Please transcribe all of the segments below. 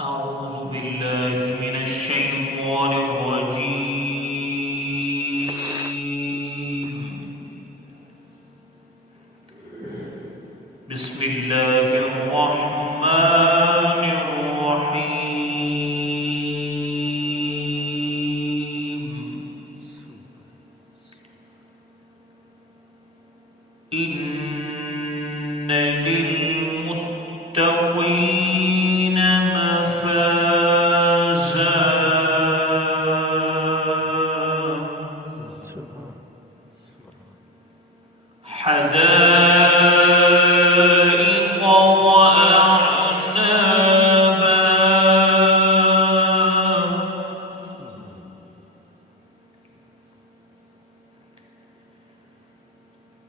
أعوذ بالله من الشيطان الرجيم. بسم الله الرحمن الرحيم. إن للمتقين مفازا حدائق وأعنابا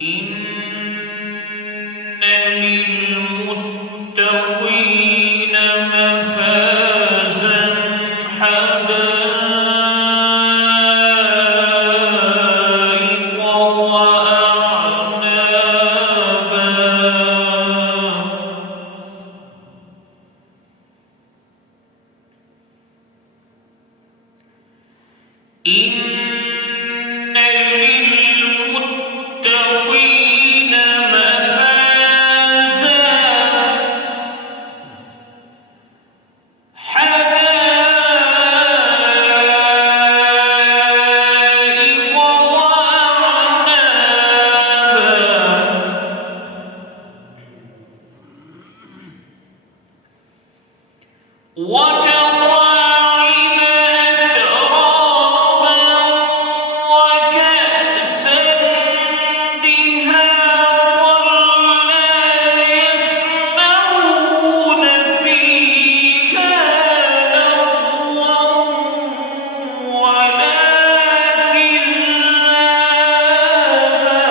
إن للمتقين مفازا حدائق وأعنابا إن للمتقين مفازا حدائق وأعنابا وكواعب أترابا وكأسا دهاقا لا يسمعون فيها لغوا ولا كذابا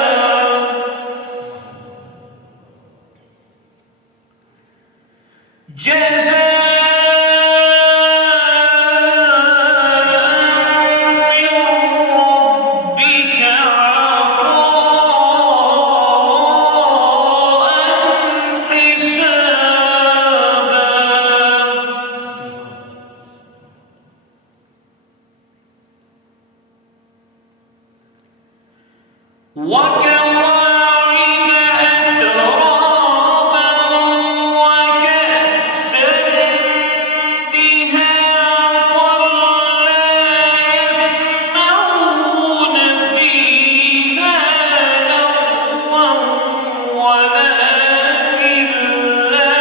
وكواعب أترابا وكأسا دهاقا لا يسمعون فيها لغوا ولا كذابا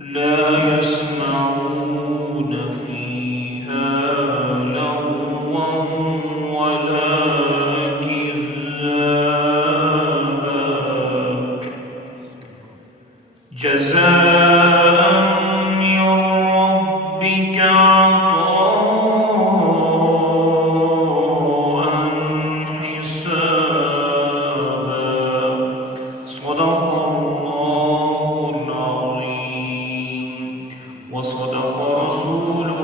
لا يسمعون فيها لغوا ولا كذابا جزاء من ربك عطاء حسابا صدق الله العظيم وصدق رسوله